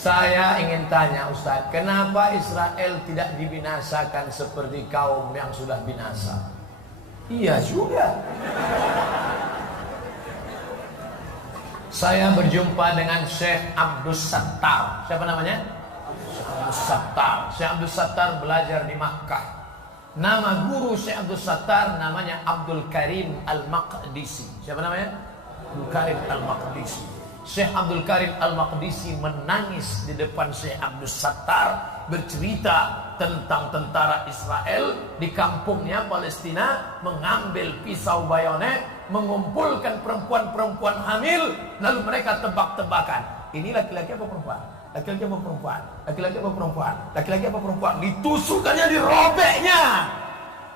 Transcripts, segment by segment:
Saya ingin tanya Ustaz, kenapa Israel tidak dibinasakan seperti kaum yang sudah binasa? Iya juga. Saya berjumpa dengan Syekh Abdul Sattar. Siapa namanya? Syekh Abdul Sattar. Syekh Abdul Sattar belajar di Makkah. Nama guru Syekh Abdul Sattar namanya Abdul Karim Al-Maqdisi. Siapa namanya? Abdul Karim Al-Maqdisi. Syekh Abdul Karim Al-Maqdisi menangis di depan Syekh Abdul Sattar, bercerita tentang tentara Israel di kampungnya Palestina mengambil pisau bayonet, mengumpulkan perempuan-perempuan hamil, lalu mereka tebak-tebakan, ini laki-laki apa perempuan? Laki-laki apa perempuan? Laki-laki apa perempuan? Laki-laki apa perempuan? Ditusukkannya,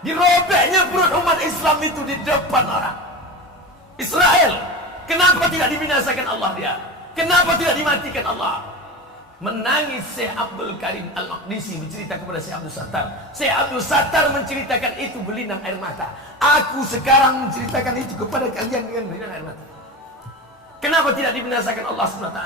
dirobeknya perut umat Islam itu di depan orang Israel. Kenapa tidak dibinasakan Allah dia? Kenapa tidak dimatikan Allah? Menangis Syekh Abdul Karim Al-Maqdisi bercerita kepada Syekh Abdul Sattar. Syekh Abdul Sattar menceritakan itu berlinang air mata. Aku sekarang menceritakan itu kepada kalian dengan berlinang air mata. Kenapa tidak dibinasakan Allah SWT?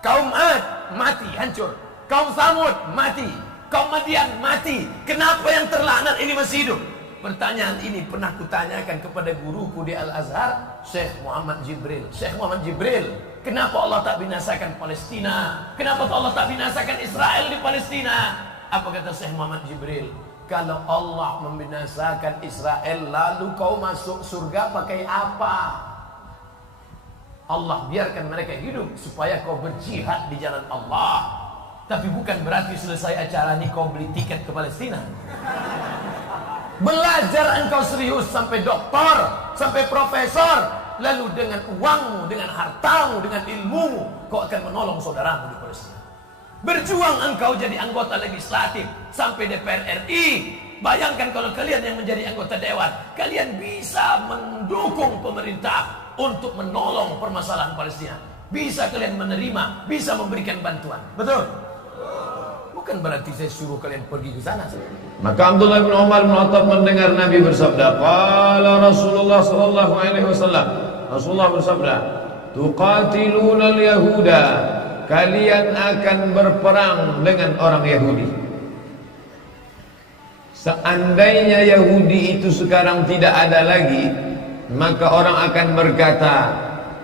Kaum Ad mati, hancur. Kaum Samud mati. Kaum Madian mati. Kenapa yang terlaknat ini masih hidup? Pertanyaan ini pernah kutanyakan kepada guruku di Al-Azhar, Syekh Muhammad Jibril. Syekh Muhammad Jibril, kenapa Allah tak binasakan Palestina? Kenapa Allah tak binasakan Israel di Palestina? Apa kata Syekh Muhammad Jibril? Kalau Allah membinasakan Israel, lalu kau masuk surga pakai apa? Allah biarkan mereka hidup supaya kau berjihad di jalan Allah. Tapi bukan berarti selesai acara ini kau beli tiket ke Palestina. Belajar engkau serius sampai doktor, sampai profesor, lalu dengan uangmu, dengan hartamu, dengan ilmumu, kau akan menolong saudaramu di Palestina. Berjuang engkau jadi anggota legislatif sampai DPR RI. Bayangkan kalau kalian yang menjadi anggota dewan, kalian bisa mendukung pemerintah untuk menolong permasalahan Palestina. Bisa kalian menerima, bisa memberikan bantuan. Betul? Bukan berarti saya suruh kalian pergi ke sana. Maka Abdullah bin Umar bin Khattab mendengar Nabi bersabda, qala Rasulullah sallallahu alaihi wasallam. Rasulullah bersabda, tuqatiluna al-yahuda, kalian akan berperang dengan orang Yahudi. Seandainya Yahudi itu sekarang tidak ada lagi, maka orang akan berkata,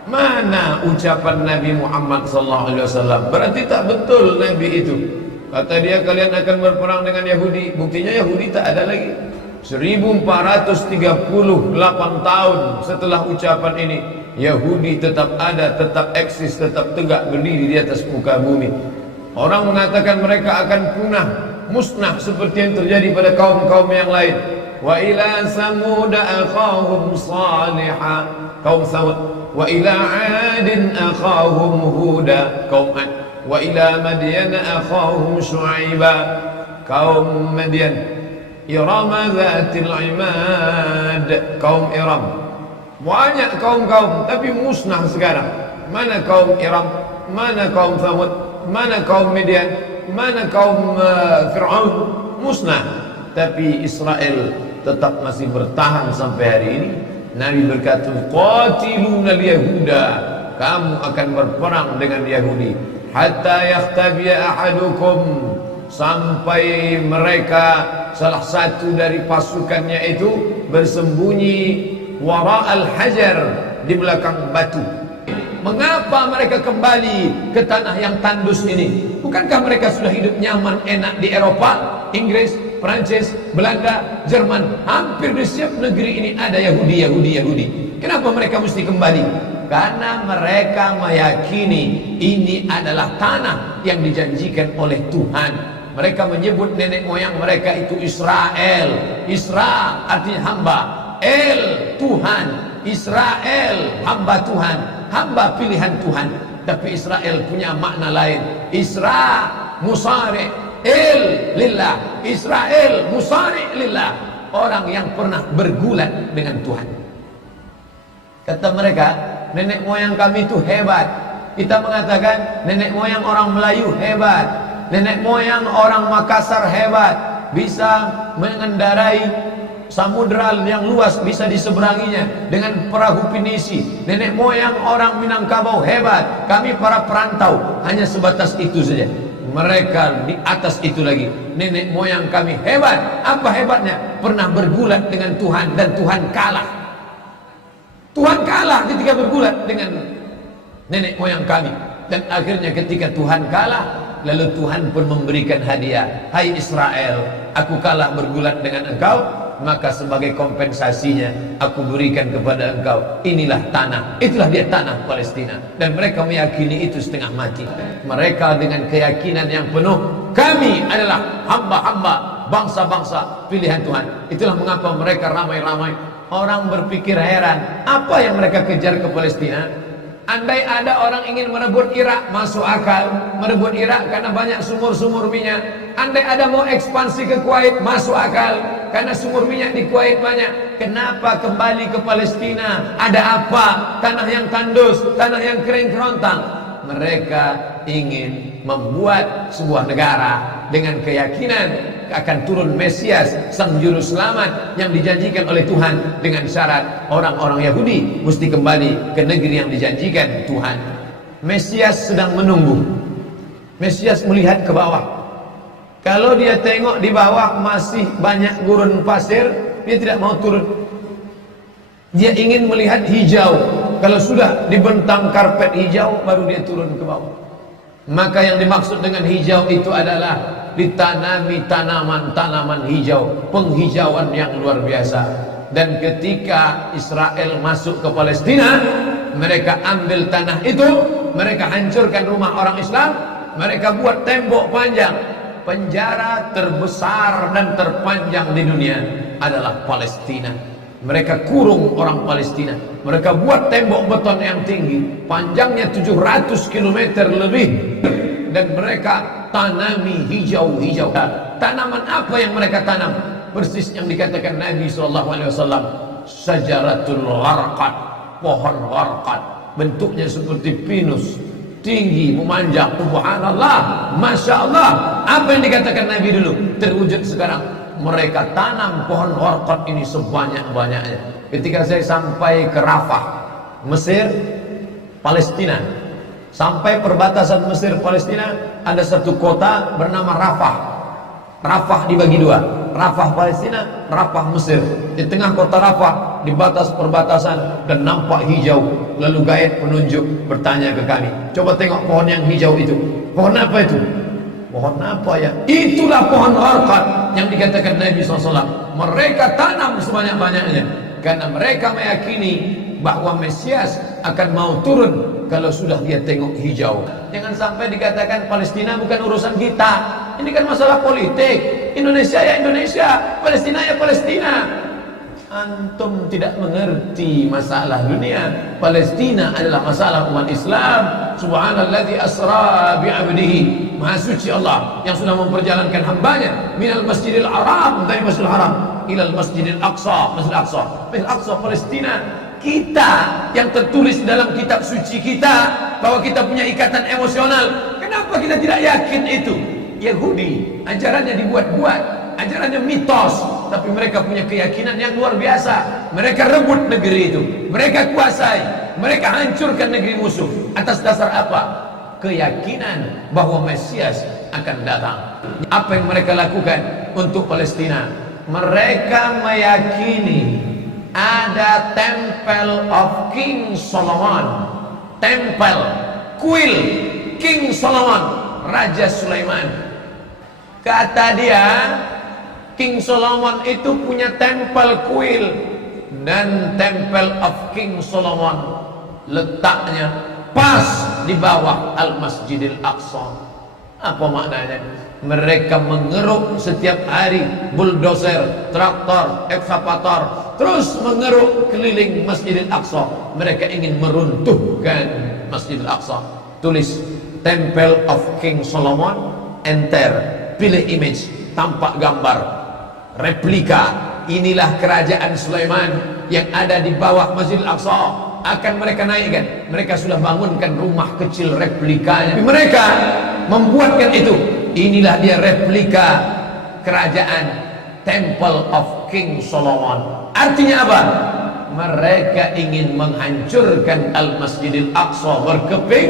mana ucapan Nabi Muhammad sallallahu alaihi wasallam? Berarti tak betul Nabi itu. Kata dia, kalian akan berperang dengan Yahudi. Buktinya Yahudi tak ada lagi. 1438 tahun setelah ucapan ini, Yahudi tetap ada, tetap eksis, tetap tegak berdiri di atas muka bumi. Orang mengatakan mereka akan punah, musnah seperti yang terjadi pada kaum-kaum yang lain. Wa ila Samud akhahum Salihah, kaum Samud. Wa ila Adin akhahum Huda, kaum Ad. Wa ila Madyan akhahum Syu'aiba, kaum Madyan. Iram Zatil Imad, kaum Iram. Banyak kaum-kaum tapi musnah sekarang. Mana kaum Iram, mana kaum Thamud, mana kaum Madyan, mana kaum Fir'aun, musnah. Tapi Israel tetap masih bertahan sampai hari ini. Nabi berkata, qatiluna al-yahuda, kamu akan berperang dengan Yahudi. Hatta yakhtabiya ahadukum, sampai mereka salah satu dari pasukannya itu bersembunyi wara al-hajar, di belakang batu. Mengapa mereka kembali ke tanah yang tandus ini? Bukankah mereka sudah hidup nyaman enak di Eropa, Inggris, Perancis, Belanda, Jerman? Hampir di setiap negeri ini ada Yahudi. Kenapa mereka mesti kembali? Karena mereka meyakini ini adalah tanah yang dijanjikan oleh Tuhan. Mereka menyebut nenek moyang mereka itu Israel. Isra artinya hamba, El Tuhan. Israel hamba Tuhan, hamba pilihan Tuhan. Tapi Israel punya makna lain. Isra musari El lillah. Israel musari lillah, orang yang pernah bergulat dengan Tuhan. Kata mereka, nenek moyang kami itu hebat. Kita mengatakan nenek moyang orang Melayu hebat, nenek moyang orang Makassar hebat, bisa mengendarai samudra yang luas bisa diseberanginya dengan perahu pinisi. Nenek moyang orang Minangkabau hebat, kami para perantau hanya sebatas itu saja. Mereka di atas itu lagi. Nenek moyang kami hebat. Apa hebatnya? Pernah bergulat dengan Tuhan dan Tuhan kalah. Tuhan kalah ketika bergulat dengan nenek moyang kami. Dan akhirnya ketika Tuhan kalah, lalu Tuhan pun memberikan hadiah. Hai Israel, aku kalah bergulat dengan engkau, maka sebagai kompensasinya aku berikan kepada engkau inilah tanah. Itulah dia tanah Palestina. Dan mereka meyakini itu setengah mati. Mereka dengan keyakinan yang penuh, kami adalah hamba-hamba bangsa-bangsa pilihan Tuhan. Itulah mengapa mereka ramai-ramai. Orang berpikir heran, apa yang mereka kejar ke Palestina? Andai ada orang ingin merebut Irak, masuk akal. Merebut Irak karena banyak sumur-sumur minyak. Andai ada mau ekspansi ke Kuwait, masuk akal, karena sumur minyak di Kuwait banyak. Kenapa kembali ke Palestina? Ada apa? Tanah yang tandus, tanah yang kering kerontang. Mereka ingin membuat sebuah negara dengan keyakinan akan turun Mesias, sang juru selamat yang dijanjikan oleh Tuhan, dengan syarat orang-orang Yahudi mesti kembali ke negeri yang dijanjikan Tuhan. Mesias sedang menunggu. Mesias melihat ke bawah. Kalau dia tengok di bawah masih banyak gurun pasir, dia tidak mau turun. Dia ingin melihat hijau. Kalau sudah dibentang karpet hijau, baru dia turun ke bawah. Maka yang dimaksud dengan hijau itu adalah ditanami tanaman-tanaman hijau, penghijauan yang luar biasa. Dan ketika Israel masuk ke Palestina, mereka ambil tanah itu, mereka hancurkan rumah orang Islam, mereka buat tembok panjang. Penjara terbesar dan terpanjang di dunia adalah Palestina. Mereka kurung orang Palestina. Mereka buat tembok beton yang tinggi, panjangnya 700 km lebih, dan mereka tanami hijau-hijau. Tanaman apa yang mereka tanam? Persis yang dikatakan Nabi SAW, Syajaratul Gharqad, pohon gharqad, bentuknya seperti pinus, tinggi, memanjang. Subhanallah, Masya Allah. Apa yang dikatakan Nabi dulu terwujud sekarang. Mereka tanam pohon gharqad ini sebanyak-banyaknya. Ketika saya sampai ke Rafah, Mesir, Palestina, sampai perbatasan Mesir Palestina, ada satu kota bernama Rafah. Rafah dibagi dua, Rafah Palestina, Rafah Mesir. Di tengah kota Rafah, di batas perbatasan, dan nampak hijau. Lalu gaib penunjuk bertanya ke kami, coba tengok pohon yang hijau itu. Pohon apa itu? Pohon apa ya? Itulah pohon gharqad yang dikatakan Nabi SAW. Mereka tanam sebanyak-banyaknya karena mereka meyakini bahwa Mesias akan mau turun kalau sudah dia tengok hijau. Jangan sampai dikatakan Palestina bukan urusan kita. Ini kan masalah politik. Indonesia ya Indonesia, Palestina ya Palestina. Antum tidak mengerti masalah dunia. Palestina adalah masalah umat Islam. Subhanalladzi asra bi'abdihi. Maha suci Allah yang sudah memperjalankan hambanya minal masjidil haram, dari masjidil haram, ilal masjidil aqsa, masjidil aqsa, masjidil aqsa Palestina. Kita yang tertulis dalam kitab suci kita bahwa kita punya ikatan emosional. Kenapa kita tidak yakin itu? Yahudi ajarannya dibuat-buat, ajarannya mitos, tapi mereka punya keyakinan yang luar biasa. Mereka rebut negeri itu, mereka kuasai, mereka hancurkan negeri musuh. Atas dasar apa? Keyakinan bahwa Mesias akan datang. Apa yang mereka lakukan untuk Palestina? Mereka meyakini ada Temple of King Solomon, tempel kuil King Solomon, Raja Sulaiman. Kata dia, King Solomon itu punya tempel kuil, dan Temple of King Solomon letaknya pas di bawah Al-Masjidil Aqsa. Apa maknanya? Mereka mengeruk setiap hari bulldozer, traktor, ekskavator, terus mengeruk keliling Masjidil Aqsa. Mereka ingin meruntuhkan Masjidil Aqsa. Tulis Temple of King Solomon, enter, pilih image, tampak gambar replika. Inilah kerajaan Sulaiman yang ada di bawah Masjidil Aqsa. Akan mereka naikkan. Mereka sudah bangunkan rumah kecil replikanya. Mereka membuatkan itu. Inilah dia replika kerajaan Temple of King Solomon. Artinya apa? Mereka ingin menghancurkan Al-Masjidil Aqsa berkeping,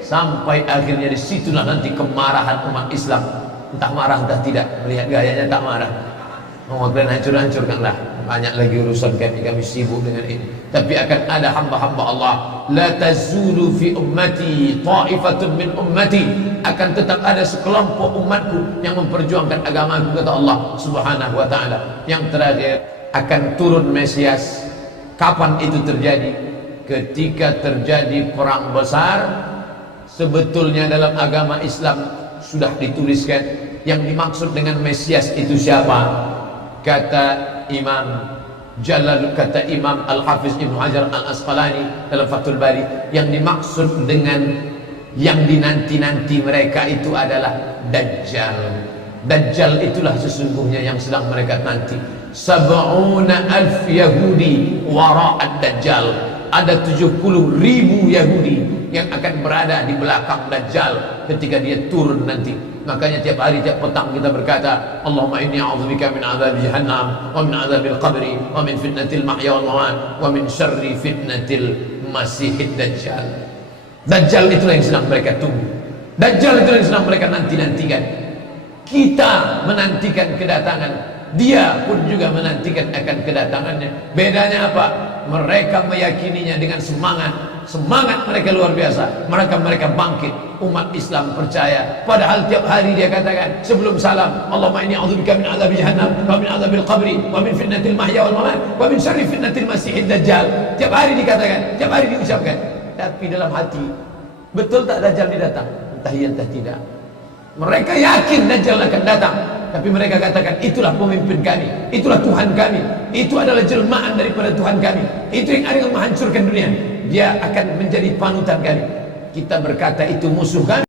sampai akhirnya disitulah nanti kemarahan umat Islam. Entah marah entah tidak, melihat gayanya tak marah. Oh, kalian hancurkanlah. Banyak lagi urusan kami sibuk dengan ini. Tapi akan ada hamba-hamba Allah. La tazulu fi ummati ta'ifatun min ummati. Akan tetap ada sekelompok umatku yang memperjuangkan agamaku, kata Allah Subhanahu wa ta'ala. Yang terakhir, akan turun Mesias. Kapan itu terjadi? Ketika terjadi perang besar. Sebetulnya dalam agama Islam sudah dituliskan yang dimaksud dengan Mesias itu siapa. Kata Imam Al-Hafiz Ibnu Hajar Al-Asqalani dalam Fathul Bari, yang dimaksud dengan yang dinanti-nanti mereka itu adalah Dajjal. Dajjal itulah sesungguhnya yang sedang mereka nanti. 70,000 Yahudi wara'ad Dajjal. Ada 70.000 Yahudi yang akan berada di belakang Dajjal ketika dia turun nanti. Makanya tiap hari, tiap petang kita berkata, Allahumma inni a'udzubika min azab jahannam wa min azabil qabri wa min fitnatil mahya wal mamat wa min syarri fitnatil masihid Dajjal. Dajjal itulah yang sedang mereka tunggu. Dajjal itulah yang sedang mereka nanti-nantikan. Kita menantikan kedatangan, dia pun juga menantikan akan kedatangannya. Bedanya apa? Mereka meyakininya dengan semangat mereka luar biasa. Mereka bangkit. Umat Islam percaya. Padahal tiap hari dia katakan sebelum salam, Allahumma inni a'udzubika min azabi jahannam wa min azabil qabri wa min fitnatil mahya wal mamat wa min syarri fitnatil masihid Dajjal. Tiap hari dikatakan, tiap hari diucapkan. Tapi dalam hati, betul tak Dajjal ini datang? Entah iya entah tidak. Mereka yakin Dajjal akan datang, tapi mereka katakan itulah pemimpin kami, itulah Tuhan kami, itu adalah jelmaan daripada Tuhan kami, itu yang akan menghancurkan dunia, dia akan menjadi panutan kami. Kita berkata itu musuh kami.